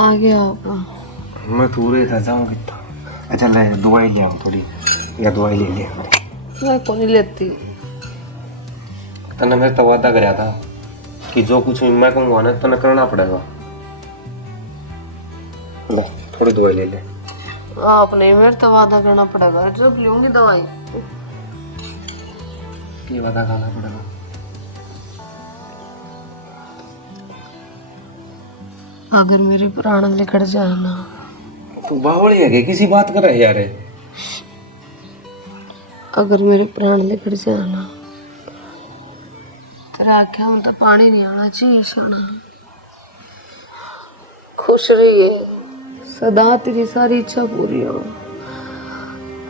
आ गया होगा। मैं पूरे रह जाऊंगी तो अच्छा ले दवाई ले आओ थोड़ी या दवाई ले ले मैं को नहीं लेती। तने मैं तो वादा कराया था कि जो कुछ भी मैं कहूँगा ना तने करना पड़ेगा। ले थोड़ी दवाई ले ले। आपने मेरे तो वादा करना पड़ेगा जब लूंगी दवाई। ये वादा करना पड़ेगा। अगर मेरे प्राण निकल जाए ना तू बावली है किसी बात कर रहा है यार। अगर मेरे प्राण निकल जाए ना तेरा आख्या में तो पानी नहीं आना चाहिए सोना। खुश रहिए सदा तेरी सारी इच्छा पूरी हो।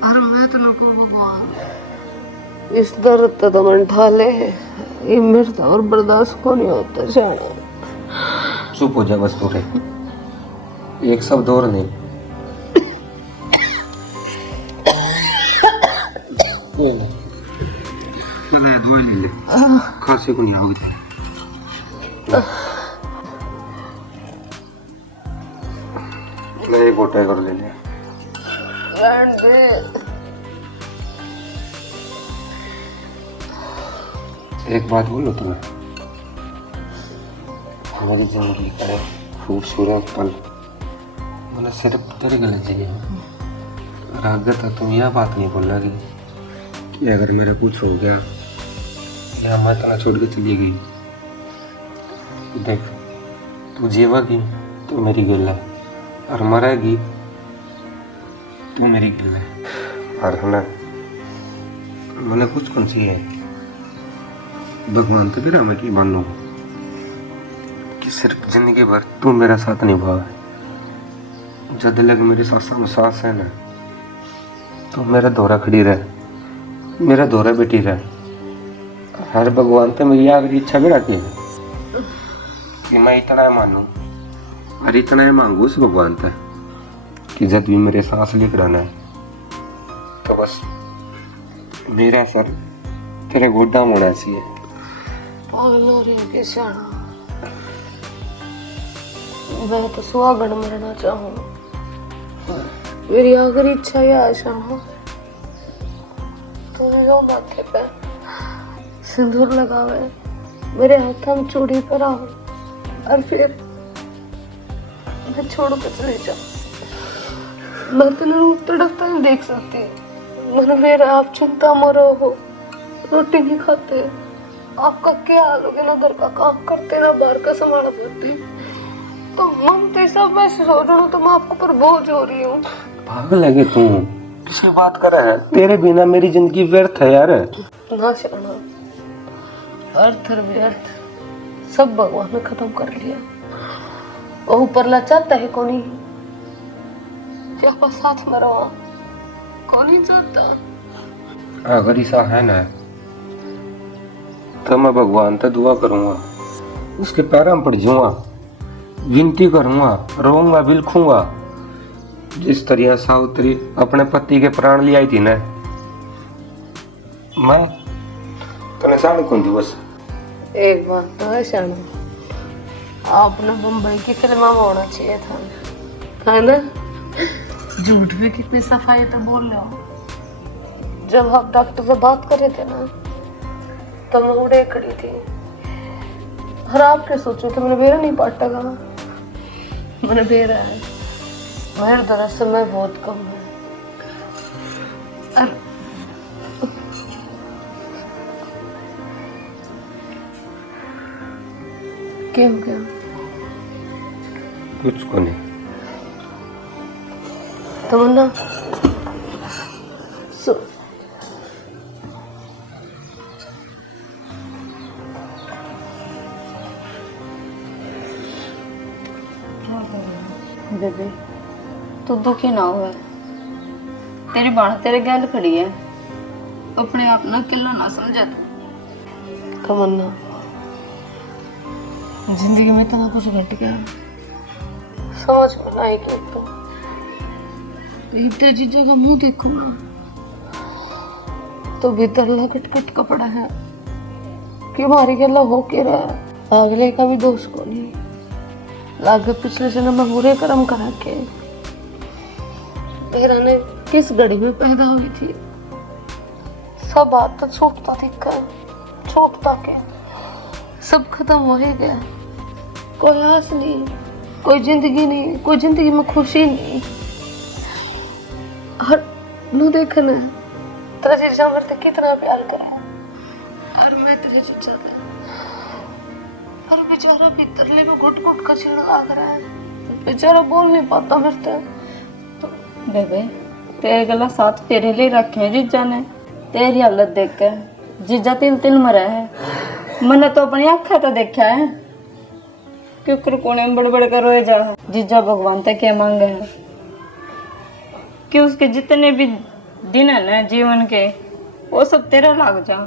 और मैं तो नको भगवान इस दर्द तो मन ढाले ये मेरे तो और बर्दाश्त को नहीं होता जाने। चुप हो जा बस तू रे एक शब्द और नहीं। दवाई ले ले खांसी को नहीं आओगे। मैं एक गोटा कर ले लिया। एक बात बोलो तुम्हें मेरी जिंदगी का खूबसूरत पल मैंने सिर्फ तेरे गले चाहिए। और अगर तक तुम यह बात नहीं बोलना कि अगर मेरा कुछ हो गया या मैं तना छोड़ के चली गई देख तू जीवेगी तो मेरी गिल है और मरेगी तो मेरी गिल है। और है मैंने कुछ कौन सी है भगवान तो तेरा मैं की मानो कि सिर्फ जिंदगी भर तू मेरा साथ निभावे। जब लग मेरी सांसों में सांस है ना तो मेरा दौरा खड़ी रहे मेरा दौरा बेटी रहे। हर भगवान तो मेरी आखिरी इच्छा भी रखी है कि मैं इतना ही मानूं और इतना ही मांगू उस भगवान से कि जब भी मेरे सांस लिख रहना है तो बस मेरा सर तेरे गोड्डा में होना चाहिए। पागल हो रही है किसान। मैं तो सुहागन मरना चाहूँ। मेरी आखिरी इच्छा ये आशा है तूने जो माथे पे सिंदूर लगावे मेरे हाथ में चूड़ी पर आओ और फिर मैं छोड़ के चली जाऊँ। मैं तेरा रूप तड़पता नहीं देख सकती। मैंने मेरा आप चिंता मरो हो रोटी नहीं खाते आपका क्या हाल हो गया ना घर का काम करते ना बाहर का संभाला करती तो ममते सब मैं सोच रहा हूँ तो मैं आपको पर बोझ हो रही हूँ। पागल है तू किसी बात कर रहा है तेरे बिना मेरी जिंदगी व्यर्थ है यार। ना शाना अर्थ और व्यर्थ सब भगवान ने खत्म कर लिया। वो ऊपरला चाहता है कौन ही क्या साथ में रहा कौन ही चाहता। अगर ऐसा है ना तो मैं भगवान से दुआ करूंगा उसके पैरों में पड़ जाऊंगा विनती करूंगा रोऊंगा बिलखूंगा जिस तरह सावित्री अपने पति के प्राण ले आई थी ना मैं तो साड़ी कौन थी बस। एक बात तो है शाना आपने बम्बई की फिल्म में होना चाहिए था है ना। झूठ भी कितनी सफाई तो बोल रहे हो। जब आप डॉक्टर से बात कर रहे थे ना तो मैं उड़े खड़ी थी और आपने सोचे थे मैंने बेरा नहीं पाटेगा मैंने बेरा है मेरे तरह समय बहुत कम है। और क्यों क्या कुछ को नहीं तमन्ना बेबे तू दुखी ना हो तेरी बाण तेरे गल खड़ी है अपने आप ना किला ना समझा तू। तमन्ना जिंदगी में इतना कुछ घट गया समझ में नहीं कि तो भीतर चीजों का मुंह देखूंगा तो भीतर लकट कट कपड़ा है कि हमारी गला हो के रहा है अगले का भी दोष को नहीं। लागे पिछले जन्म में बुरे कर्म करा के मेरा ने किस घड़ी में पैदा हुई थी। सब बात तो छूटता दिखा, छूटता के सब खत्म हो ही गया। कोई आस नहीं, कोई जिंदगी नहीं, कोई जिंदगी में खुशी नहीं। हर नु देखना तेरा जीजा मेरे से कितना प्यार करा और मैं तेरे जीजा से और बेचारा भीतरले में घुट घुट का छीन लाग रहा है। बेचारा बोल नहीं पाता मेरे से। तो बेबे तेरे गला साथ तेरे लिए रखे हैं जीजा ने। तेरी हालत देख के जीजा तिल तिल मरा है। मैंने तो अपनी आँखा तो देखा है क्यों कोने में बड़बड़ कर रोए जा रहा। जीजा भगवान तक क्या मांगे है कि उसके जितने भी दिन है ना जीवन के वो सब तेरा लाग जा।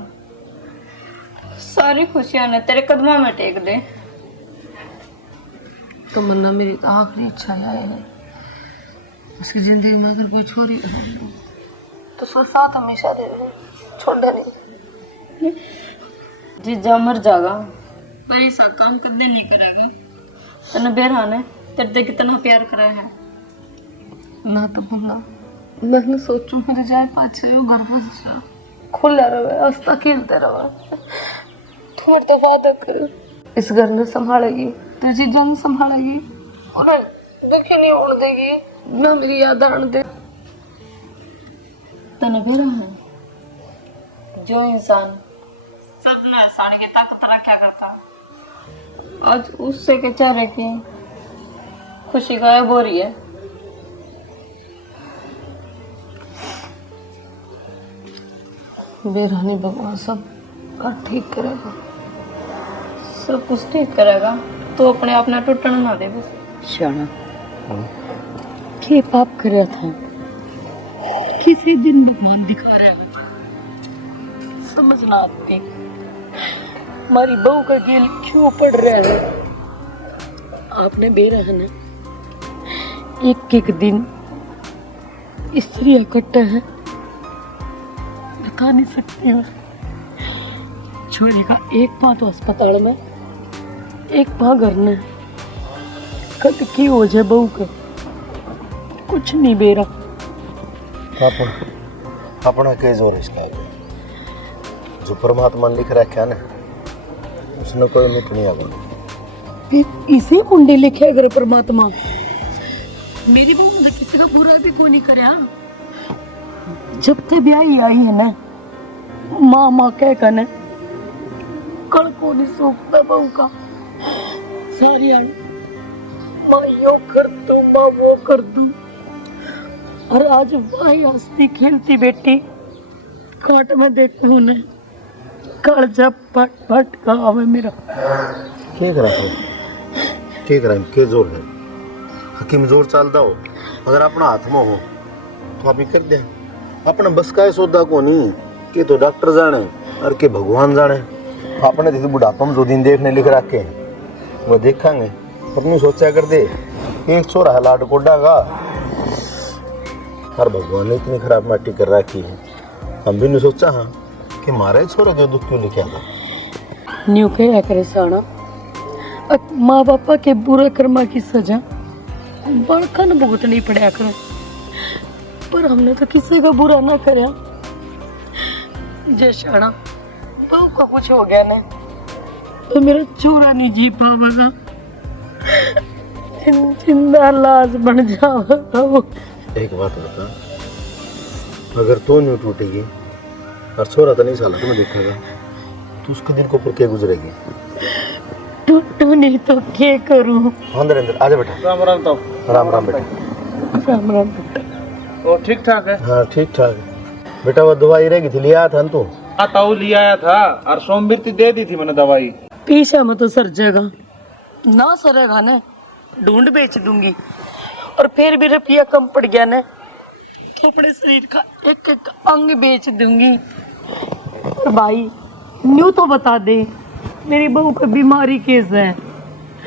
सारी खुशियां ने तेरे कदमों में टेक दे। तो मन्ना मेरी तो आखिरी इच्छा है उसकी जिंदगी में अगर कोई छोरी हो तो उसका साथ हमेशा दे, छोड़ना नहीं। जीजा मर जाएगा पर ऐसा काम कदे नहीं करेगा। तने बेरहान है तेरे से कितना प्यार करा है ना। तो मन्ना मैंने सोचू मेरे जाए पाछे घर बस जा खुला रहे, हंसता खेलते रहे। तू मेरे तो वादा कर इस घर ने संभालेगी, तुझे जीजा ने संभालेगी, उन्हें दुखी नहीं होने देगी ना मेरी याद आने दे। तने बेरहान है जो इंसान सब ने साड़ी की ताकत रखा करता आज उससे के चेहरे की खुशी गायब हो रही है। बेरहानी भगवान सब ठीक करेगा, सब कुछ ठीक करेगा। तो अपने आप ना टूटना ना दे बस। शाना के पाप कर था किसी दिन भगवान दिखा रहा समझना आती हमारी बहू का गेल क्यों पड़ रहा है। आपने बेरहन एक एक दिन स्त्री इकट्ठा है बता नहीं सकती मैं। छोरे का एक पाँव तो अस्पताल में एक पाँव घर में कद की हो जाए बहू का कुछ नहीं बेरा। अपना के जोर इसका जो परमात्मा ने लिख रखा ना उसने कोई मिट नहीं आगा। इसे कुंडे लिखे अगर परमात्मा मेरी बहू ने किसी का बुरा भी कोई नहीं करया। जब ते ब्याही आई है ना माँ माँ कह कर कल को नहीं सोचता बहू का सारी आन माँ यो कर दूं माँ वो कर दूं। और आज वही हंसती खेलती बेटी काट में देखूं ने कल जब पट पट का आवे मेरा ठीक रहा के जोर है हकीम जोर चलता हो अगर अपना हाथ में हो तो आप ही कर दे। अपना बस का सौदा को नहीं कि तो डॉक्टर जाने और के भगवान जाने। अपने तो बुढ़ापा में जो दिन देखने लिख रखे हैं वो देखेंगे पर नहीं सोचा कर दे एक छोरा है लाड कोडा का हर भगवान ने इतनी खराब माटी कर रखी है। हम भी नहीं सोचा हाँ कि मारे छोरा जो दुख क्यों लिखा था। न्यू कह करे साना माँ बापा के बुरे कर्मा की सजा बड़कन भुगतनी पड़ा कर पर हमने तो किसी का बुरा ना करया। जय शाना बहू का कुछ हो गया ने तो मेरा छोरा नहीं जी पावेगा जिंदा लाश बन जाएगा वो। एक बात बता अगर तो नहीं टूटेगी और छोरा तो नहीं साला तुम्हें देखेगा तो उसके दिन को ऊपर क्या गुजरेगी। टूटू नहीं तो क्या करूं। अंदर अंदर आजा बेटा। राम राम तो राम राम बेटा। राम राम बेटा। वो ठीक ठाक है। हाँ ठीक ठाक है बेटा। वो दवाई रहेगी थी लिया था तू। हाँ ताऊ लिया आया था और सोमवीर दे दी थी मैंने दवाई। पीछा में तो सर जाएगा ना सरेगा ना ढूंढ बेच दूंगी और फिर भी रुपया कम पड़ गया ना तो अपने शरीर का एक एक अंग बेच दूंगी। और भाई न्यू तो बता दे मेरी बहू को बीमारी कैस है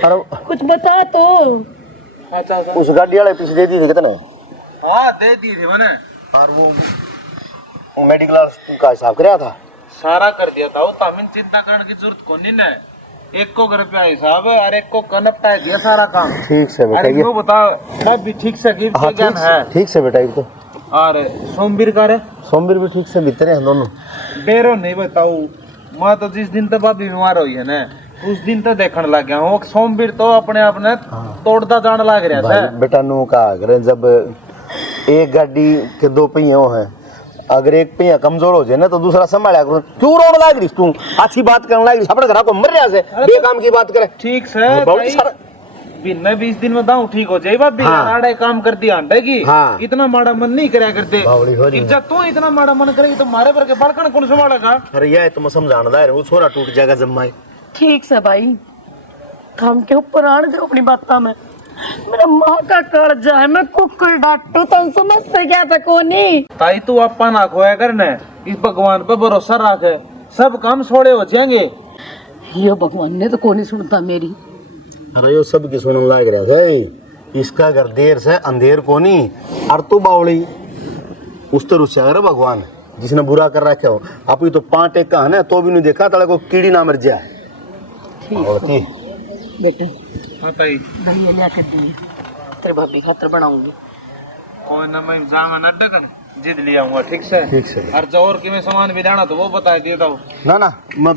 अरे कुछ बता तो। अच्छा उस गाड़ी वाले पीछे दे दी थी कितने। हाँ दे दी थी मैंने और वो मेडिकल का हिसाब कराया था। सारा कर दिया था। वो तामिन चिंता करने की जरूरत को नहीं है। एक को घर पे आई साहब और एक को कनपटा दिया सारा काम। ठीक से बेटा अरे ये वो बताओ सब भी ठीक से गिफ्ट हाँ ज्ञान है। ठीक से बेटा ये तो और सोमवीर का रे सोमवीर भी ठीक से भीतर हैं दोनों। बेरो नहीं बताऊ मैं तो जिस दिन तो भाभी बीमार हुई है ना उस दिन तो देखने लग गया हूँ। सोमवीर तो अपने अपने तोड़ता जाने लग रहा था। भाई बेटा नु का करें जब एक गाड़ी के दो पहियों हैं अगर एक पहिया कमजोर हो जाए ना तो दूसरा संभाला करो। क्यों रोने लग रही तू? अच्छी बात करने लग रही अपने घर को मर रहा से बेकाम की बात करे। ठीक से बहुत सारा बिना 20 दिन में दाऊ ठीक हो जाए भाभी। हाँ। आड़े काम कर दिया अंडे की। हाँ। इतना माड़ा मन नहीं करया करते। बावली हो रही है। जब तू इतना माड़ा मन करेगी तो मारे पर के बड़कन कौन संभालेगा? अरे यार तुम समझाना है वो छोरा टूट जाएगा जम्मा। ठीक से भाई थम के ऊपर आने दो अपनी बातों में। मेरा माँ का कर्जा है मैं कुकर डांटू तुम समझते क्या था कोनी। ताई तू अपा ना खोया करने इस भगवान पे भरोसा रखे सब काम छोड़े हो जाएंगे। ये भगवान ने तो कोनी सुनता मेरी। अरे यो सब की सुनने लग रहा है इसका घर देर से अंधेर को नहीं। और तू बावली उस तो रुचि अगर भगवान जिसने बुरा कर रखा हो आप ही तो 5 एक का है ना तो भी नहीं देखा तले को कीड़ी ना मर जाए। ठीक बेटा हाँ ताई दही लिया कर दी तेरे भाभी खातर बनाऊंगी। कोई ना मैं जामा न डकन जिद लिया हूँ ठीक से। ठीक से और जो और किमें सामान भी लाना तो वो बता देता हूँ। ना ना मैं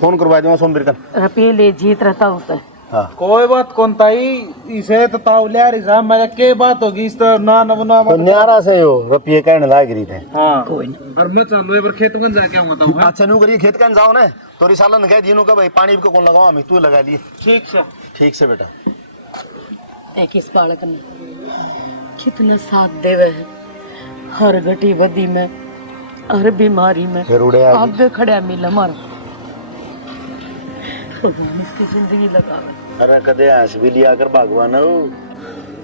फोन करवा दूंगा सोमवीर का। रुपये ले जीत रहता होता है। हाँ कोई बात कौन ताई इसे तो ताऊ ले रही साहब मेरे के बात होगी इस तो ना ना तो न्यारा से हो रुपये कहने लाग रही थे। हाँ कोई नहीं और मैं चलो एक बार खेत में जाके आऊंगा ताऊ। अच्छा नु करिए खेत का जाओ ना तो रिसालन कह दियो का भाई पानी को कौन लगाओ हम तू लगा लिए। ठीक से ठीक से बेटा एक इस बालक ने कितना साथ देवे है हर घटी वदी में हर बीमारी में फिर उड़े आ आगे खड़ा मिल हमारा भगवान इसकी जिंदगी लगावे। अरे कदे हंस भी लिया कर भगवान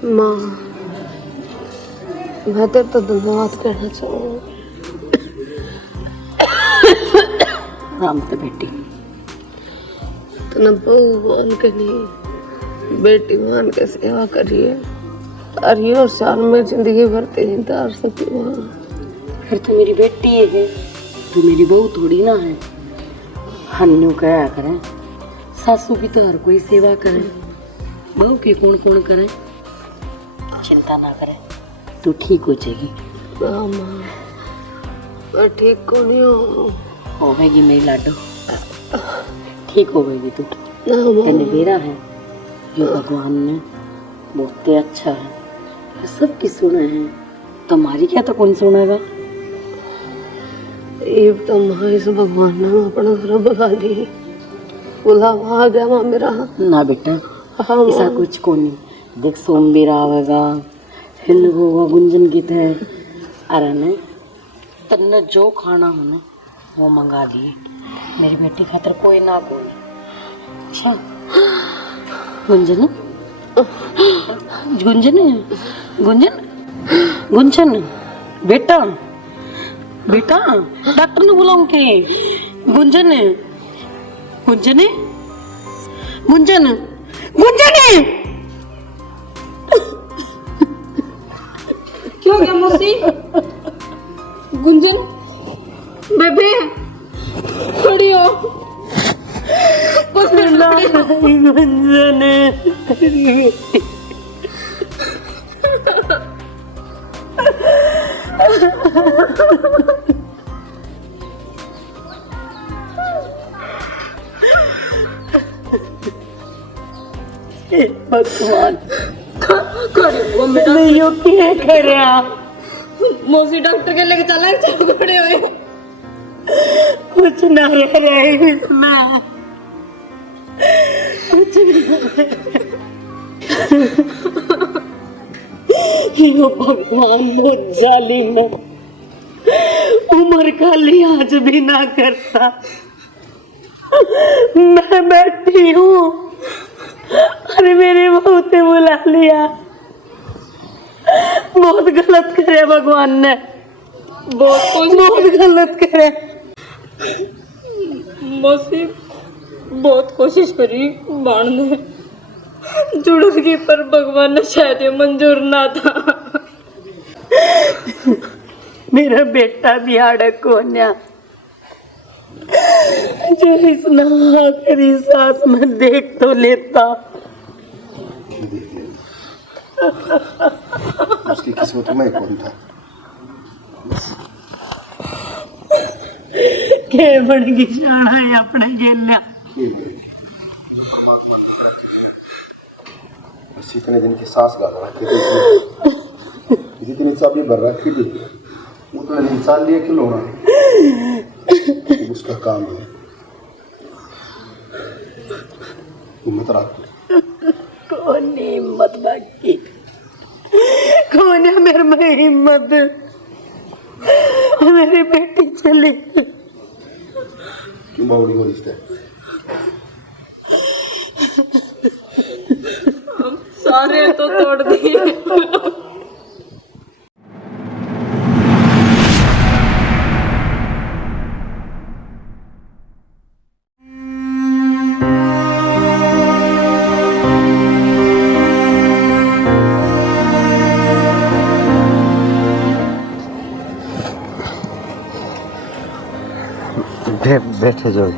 माँ मैं तेरे तो धन्यवाद करना चाहूँगी। राम तो बेटी तूने बहू मान के नहीं बेटी मान के सेवा करिए और ये साल में जिंदगी भर तेरी तार सकती माँ। फिर तो मेरी बेटी है तू मेरी बहू थोड़ी ना है। हन्नू कहा करें सासू की तो हर कोई सेवा करे बहू की कौन कौन करे। चिंता ना करे तू ठीक हो जाएगी। माँ मैं ठीक को नहीं हूँ। होगी मेरी लाडो ठीक हो गई तू। ना माँ तेने बेरा है जो भगवान ने बहुत अच्छा है सबकी सुने हैं तुम्हारी क्या तो कौन सुनेगा। ये तो माँ इस भगवान ने अपना घर बुला दी बुलावा आ गया माँ मेरा। ना बेटा हाँ ऐसा कुछ को नहीं देख सोमवीर आवेगा फिर होगा गुंजन गीत है। अरे ने तन्ने जो खाना होने वो मंगा लिए मेरी बेटी खातर कोई ना कोई। अच्छा गुंजन गुंजन गुंजन गुंजन बेटा बेटा डॉक्टर ने बुलाऊं के गुंजन गुंजन गुंजन गुंजन क्यों क्या मौसी? गुंजन बेबे खड़ी हो। गुंजन भगवान मैं यो क्या करया। मौसी डॉक्टर के लेके चला चल खड़े हुए। कुछ ना रह रहे इसमें कुछ यो भगवान बहुत जालिम है उम्र का लिहाज भी ना करता। मैं बैठी हूँ अरे मेरे बहू ने बुला लिया। बहुत गलत करे भगवान ने बहुत गलत करे। मौसी बहुत कोशिश करी बांधने जुड़गी पर भगवान ने शायद ये मंजूर ना था। मेरा बेटा भी आड़े कोन्या जो इस आखिरी सांस में देख तो लेता। उसकी किस्मत में कौन था? के बन की शाना है अपने गेल्या। बस इतने दिन की सांस गाल रखी थी इसमें, जितनी चाबी भर रखी थी उतने दिन चाल लिए खिलौना। उसका काम है हिम्मत रख। कौन हिम्मत बाकी, कौन है मेरे में हिम्मत? मेरी बेटी चली, क्यों बावड़ी हो रिश्ते? सारे तो तोड़ दिए। बैठे जाओ।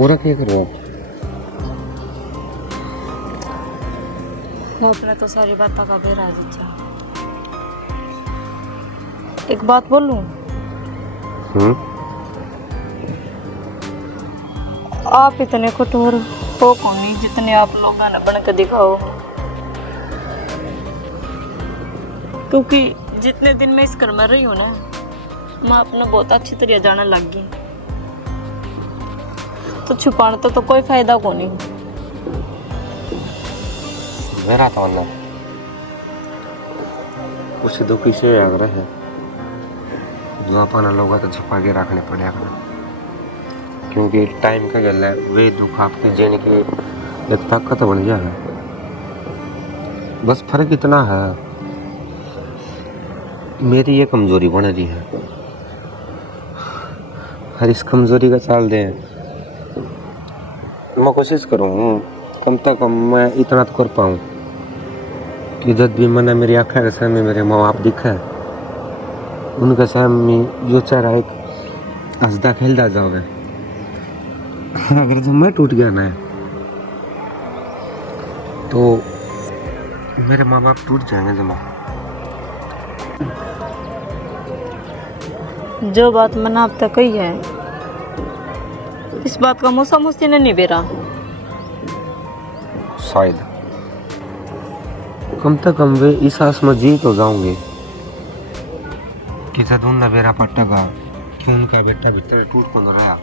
और क्या कर रहे हो आप? आपने तो सारी बातों का बेरा जीजा। एक बात बोलूं? आप इतने कठोर हो कौन नहीं जितने आप लोगों ने बन के दिखाओ। क्योंकि जितने दिन मैं इस घर में रही हूँ ना, मैं अपना बहुत अच्छी तरह जाने लग गई। तो छुपाने तो कोई फायदा को नहीं। मेरा तो अंदर कुछ दुखी से आग्रह है जो अपना लोग तो छुपा के रखने पड़ेगा, क्योंकि टाइम का गल है। वे दुख आपके जीने की एक ताकत बन गया है। बस फर्क इतना है, मेरी ये कमजोरी बन रही है। हर इस कमजोरी का चाल दें, मैं कोशिश करूँ कम से कम मैं इतना तो कर पाऊँ कि जब भी मैंने मेरी आँखें के सामने मेरे माँ बाप दिखा, उनके सामने जो चेहरा एक हंसदा खेलता जाओगे। अगर जब मैं टूट गया ना तो मेरे माँ बाप टूट जाएंगे जमा। जो बात मैंने अब तक कही है, इस बात का मूसा मुस्ती ने नहीं बेरा। शायद कम से कम वे इस आस में जी तो जाऊंगे कि जब उन बेरा पट्टा कि उनका बेटा भीतर टूट पड़ रहा,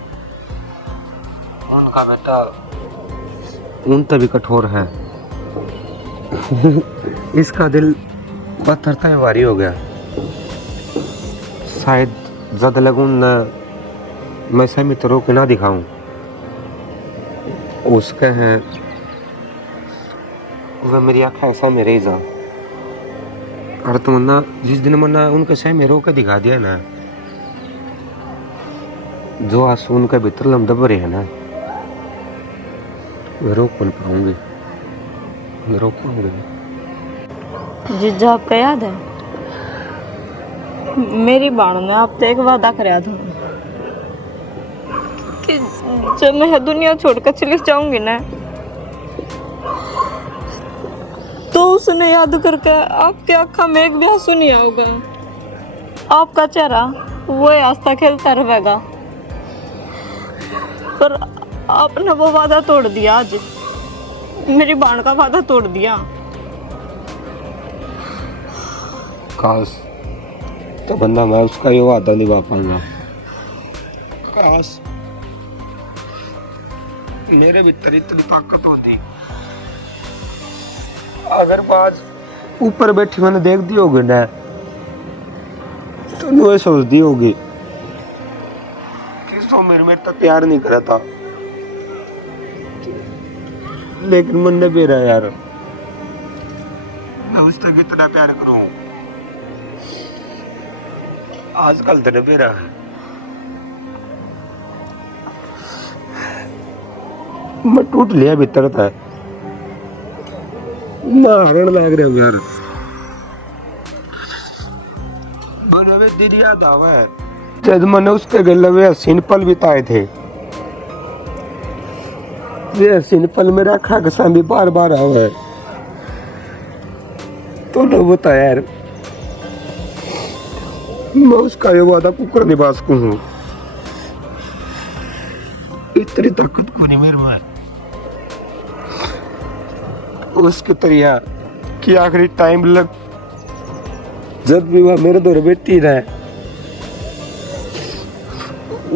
उनका बेटा उन तभी कठोर है। इसका दिल पत्थर तक भारी हो गया। शायद जद लगून न मैं सभी तरह के ना दिखाऊं उसके हैं, वह मेरी आँखें ऐसा मेरे ही जा। और तुम ना जिस दिन मैंने उनके सह में रो के दिखा दिया ना, जो आंसू उनके भीतर लमदब भरे है ना, वे रोक कौन पाऊंगी, वे रोक पाऊंगी। जीजा आपका याद है मेरी बाण ने आपसे एक वादा कराया था कि जब मैं दुनिया छोड़कर चली जाऊंगी ना, तो उसने याद करके आपके आँखों में एक भी आंसू नहीं आएगा। आपका चेहरा वो हंसता खेलता रहेगा। पर आपने वो वादा तोड़ दिया। आज मेरी बाण का वादा तोड़ दिया। काश तो बंदा मैं उसका ये वादा निभा पाऊंगा। काश मेरे भीतर इतनी ताकत होती। अगर आज ऊपर बैठी मैंने देख दी होगी ना, तो नुए सोच दी होगी कि सो मेरे तक प्यार नहीं करा था, लेकिन मन ने बेरा यार मैं उससे कितना प्यार करूं। आजकल तो बेरा मैं टूट लिया भीतर था ना, हरण लग रहा हूँ यार। मैंने वे दिन याद आवा है जब मैंने उसके गले में हसीन पल बिताए थे। ये हसीन पल मेरा आँखा के सामने बार बार आवा है। तो न बता यार, मैं उसका ये वादा कुकर निभा सकूं हूँ। इतनी ताकत को नहीं मेरे में उसके तरिया कि आखिरी टाइम लग जब भी वह मेरे दौर बैठी रहे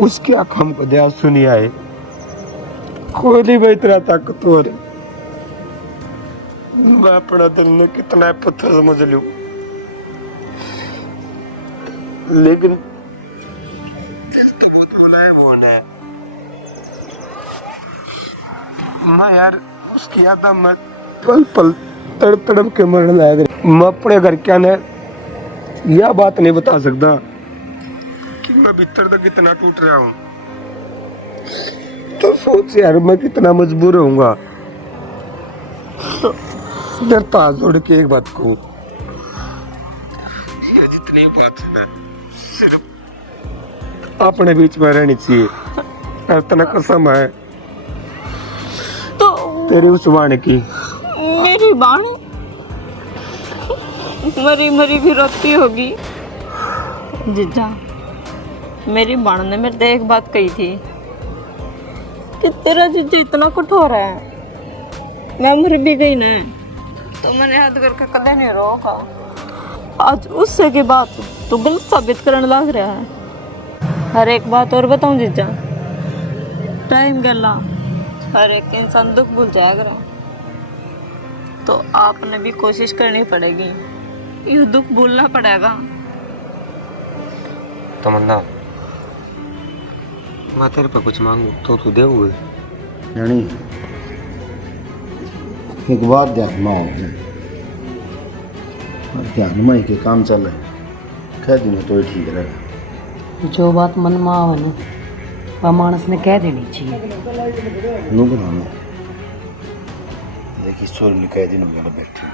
उसके आँख हमको ध्यान सुनी आए। कोई नहीं भाई इतना ताकतवर है। मैं अपना दिल ने कितना पत्थर समझ लूं, लेकिन दिल तो बहुत मुलायम होना है। मैं यार उसकी याद में पल पल तड़प के मरने लग रही। मैं अपने घर क्या ने यह बात नहीं बता सकता कि मैं भीतर तक कितना टूट रहा हूँ। तो सोच यार मैं कितना मजबूर होऊंगा। तो डरता जोड़ के एक बात को, ये जितनी बात है ना सिर्फ अपने बीच में रहनी चाहिए। इतना कसम है तो तेरी उस वाणी की। मेरी बाण मरी मरी भी रोती होगी। जीजा, मेरी बाण ने मेरे से एक बात कही थी कि तेरा जीजा इतना कठोर है, मैं मर भी गई ना तो मैंने याद करके कदे नहीं रोका। आज उससे की बात तो गलत साबित करने लग रहा है। हर एक बात और बताऊं जीजा, टाइम गला हर एक इंसान दुख भूल जाएगा, तो आपने भी कोशिश करनी पड़ेगी, ये दुख भूलना पड़ेगा। तमन्ना, मैं तेरे पे कुछ मांगू तो तू देओगे? यानी एक बात ध्यान में हो जाए, ध्यान में ही के काम चल रहा है, कह दूँ तो ही ठीक रहेगा। जो बात मन में आवे ना वह मानस ने कह देनी चाहिए। नो बनाना देखिए चोर ने कह दिन वगैरह बैठी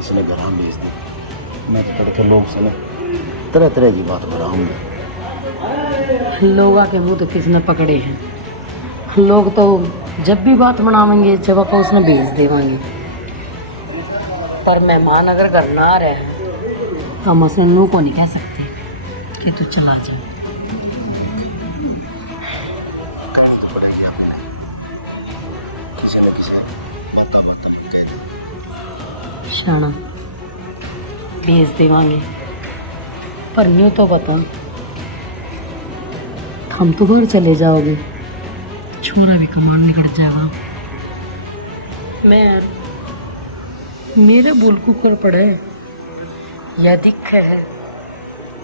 इसने घर भेज दी। मैं तो तड़के लोग से ना तरह तरह की बात बढ़ाऊंगा। लोग आके मुँह तो किसने पकड़े हैं। लोग तो जब भी बात बनावेंगे जब आप उसने भेज देवांगे, पर मेहमान अगर घर ना आ रहे हैं हम उसे नू को नहीं कह सकते कि तू चला जा। शाना भेज देवांगे, पर यूँ तो बताओ हम तो घर चले जाओगे, छोरा भी कमान निकल जाएगा। मैं मेरे बोल को कर पड़े या दिख है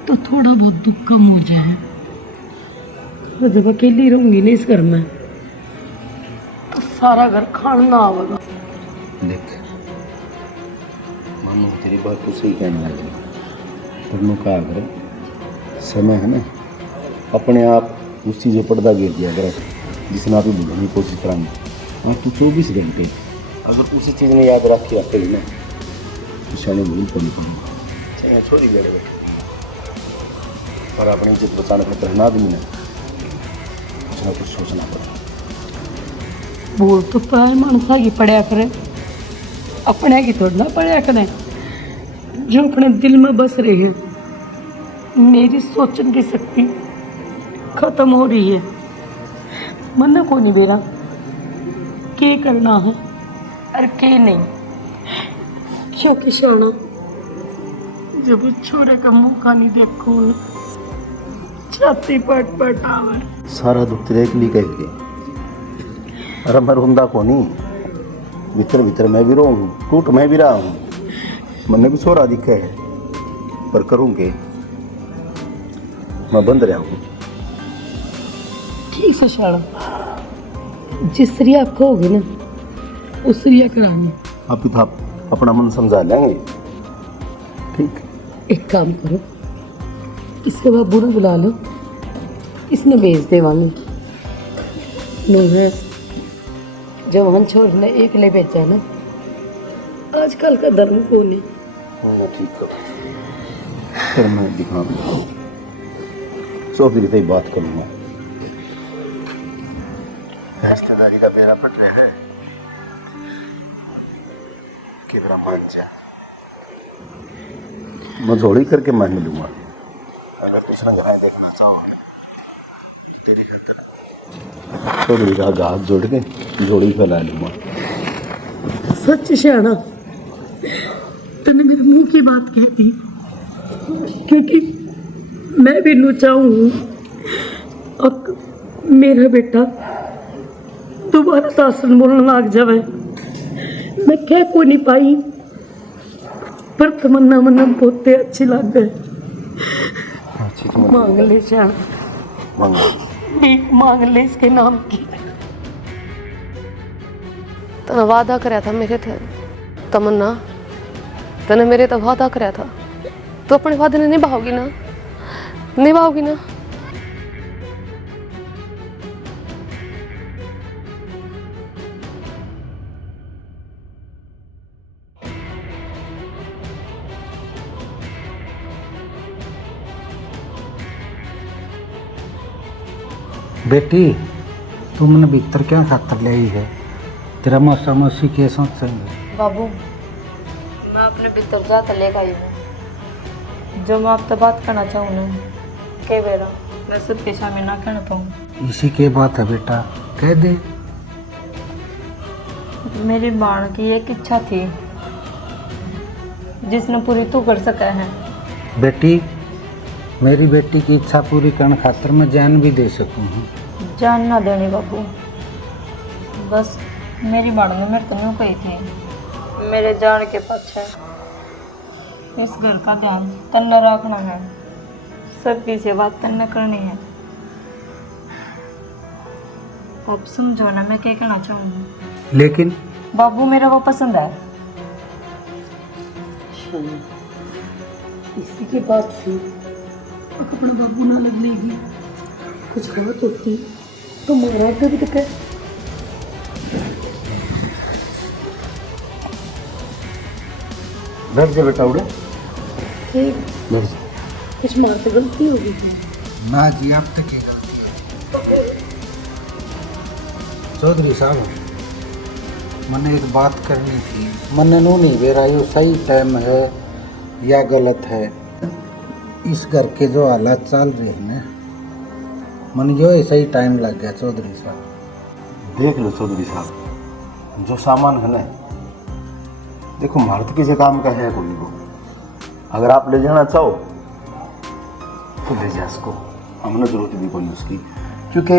तो थोड़ा बहुत दुख कम हो जाए। मैं जब अकेली रहूंगी ना इस घर में तो सारा घर खाना आवेगा। देख मानो तेरी बात तो सही कहने लगी, पर मैं कहा अगर समय है ना अपने आप उस चीज़ पर पर्दा गिर दिया अगर जिसने आप भूलने की कोशिश कराएंगे। और तू 24 घंटे अगर उसी चीज़ ने याद रखी रखेगी ना तो शायद भूल कर नहीं पाऊंगा। चाहे छोड़ी गए बैठे पर अपनी इज्जत बचाने का रहना आदमी ना कुछ ना कुछ सोचना पड़ेगा। बोल तो पाए मानसा की पढ़िया करे, अपने की थोड़ा ना पढ़िया करें। जो अपने दिल में बस रहे हैं। मेरी सोचने की शक्ति खत्म हो रही है। मन को नहीं बेरा के करना है और के नहीं, क्योंकि शाना जब छोरे का मुंह का नहीं देखो छाती पट पट आवे। सारा दुख तेरे के लिए कह गया। अरे मैं रोंदा को नहीं, भीतर भीतर मैं भी रो हूँ, टूट मैं भी रहा हूँ। मैंने भी सोरा दिखा है पर करूँगे मैं बंद रहा हूँ। ठीक है शाना, जिस रिया कहोगे ना उस रिया करानी। आप ही था अपना मन समझा लेंगे। ठीक, एक काम करो, इसके बाद बुरा बुला लो, इसने भेज देवांगे। जो वहन छोड़ ने एक ले भेजा ना, आजकल का धर्म को नहीं। ठीक है। फिर मैं दिखाऊंगा, चौधरी से ही बात करूंगा। रिश्तेदारी का मेरा पट रहा है कि मेरा मान जा, मैं जोड़ी करके मान लूंगा। अगर दूसरा घर देखना चाहो तो तेरी खातिर चौधरी का हाथ जोड़ के जोड़ी फैला लूंगा। सच श्याणा, तूने मेरे मुंह की बात कह दी, क्योंकि मैं भी नू चाहूँ अब मेरा बेटा दोबारा तासन बोलने लग जावे। मैं कह को नहीं पाई, पर तमन्ना मन्ना बहुत अच्छी लग गए। मांग ले श्याणा, भीख मांग ले इसके नाम की। तने वादा कराया था मेरे थे तमन्ना, तने मेरे तो वादा कराया था, तो अपने वादे ने निभाओगी ना, निभाओगी ना? बेटी, तुमने भीतर क्या खातर ले आई है? तेरा मौसा मौसी के सोचेंगे? बाबू, मैं अपने भीतर जाता लेकर आई हूँ, जो मैं आपसे बात करना चाहूँ ना, के बेरा मैं सिर्फ पेशा में ना कहना पाऊँ। इसी के बात है बेटा, कह दे। मेरी बाण की एक इच्छा थी जिसने पूरी तू कर सका है। बेटी, मेरी बेटी की इच्छा पूरी करने खातर मैं जान भी दे सकूँ। जान ना देने बाबू, बस मेरी बाण में मेरे तुम्हें कही थी, मेरे जान के पाछे इस घर का ध्यान तन्ना रखना है, सबकी सेवा तन्ना करनी है। अब समझो ना मैं क्या कहना चाहूँगी। लेकिन बाबू, मेरा वो पसंद है। इसी की बात थी, अपना बाबू ना लग लेगी, कुछ बात होती तो मारा कर के। बैठ जा बेटा, उड़े ठीक, बैठ जा। कुछ मारते गलती होगी थी। ना जी, अब तक की गलती है। चौधरी साहब, मैंने एक बात करनी थी, मैंने नो नहीं बेरा यो सही टाइम है या गलत है। इस घर के जो हालात चल रहे हैं ना, मन यो सही टाइम लग गया चौधरी साहब। देख लो चौधरी साहब, जो सामान है ना, देखो भारत किसी काम का है कोई वो, अगर आप ले जाना चाहो तो ले जा इसको, हमने जरूरत भी कोई उसकी, क्योंकि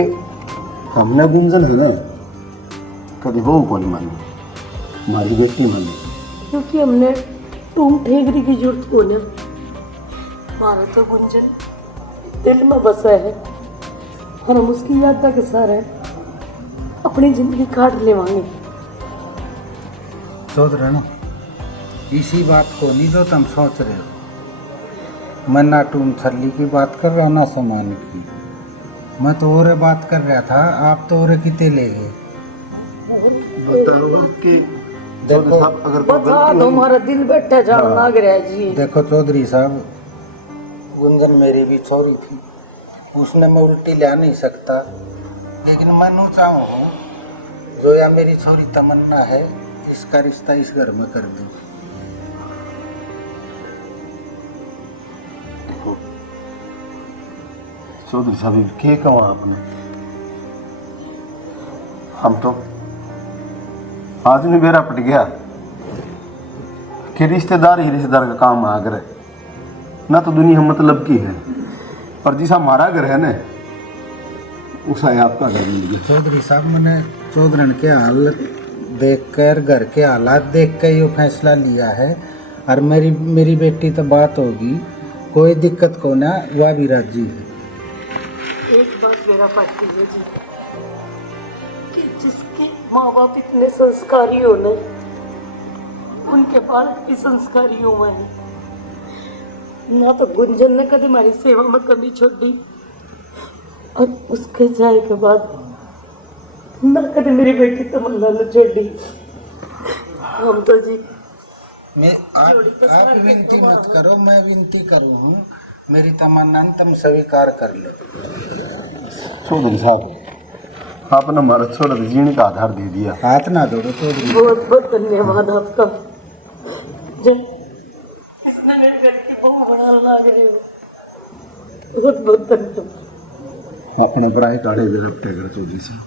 हमने गुंजन है ना, कभी वो को नहीं मानी, हमारी बेटी मानी, क्योंकि हमने टूम ठेगरी की जरूरत को ना, हमारा तो गुंजन दिल में बसा है और हम उसकी याद तक सारा अपनी जिंदगी काट लेवांगे। चौधरी ना, इसी बात को नहीं जो तुम सोच रहे हो। मैं ना टूम थर्ली की बात कर रहा ना सामान की, मैं तो और बात कर रहा था, आप तो और कितने ले गए। देखो अगर कोई बता गलती दो, हुई- हमारा दिल बैठा जान लग रहा है जी। देखो चौधरी साहब, गुंजन मेरी भी छोरी थी, उसने मैं उल्टी ला नहीं सकता, लेकिन मैं नो चाहूँ जो या मेरी छोरी तमन्ना है, इसका रिश्ता इस घर में कर दूँ। चौधरी साहब के कहा आपने, हम तो आज में बेरा पट गया कि रिश्तेदार ही रिश्तेदार का काम आ करे ना, तो दुनिया मतलब की है, और जिसा हमारा घर है ना उसा है आपका घर मिल गया। चौधरी साहब, मैंने चौधरन के हाल देखकर, घर के हालात देख कर ये फैसला लिया है, और मेरी बेटी तो बात होगी, कोई दिक्कत को ना, वह भी राजी है। एक बात मेरा पाती है जी, कि जिसके माँ बाप इतने संस्कारी हो ना, उनके बालक भी संस्कारी हो हैं। ना तो गुंजन ने कभी हमारी सेवा में कमी छोड़ी, और उसके जाए के बाद ना कभी मेरी बेटी तमन्ना ने छोड़ी। हम तो जी आप विनती मत करो, मैं विनती करूँ हूँ। मेरी तमन्ना तुम स्वीकार कर लो। चौधरी साहब, आपने हमारा छोरा जीने का आधार दे दिया। हाथ ना जोड़ो चौधरी। बहुत बहुत धन्यवाद आपका। जय इसने मेरे घर की बहू बना लाग रहे हो, बहुत बहुत धन्यवाद। अपने बड़ाई काढ़े भी रखते कर चौधरी साहब।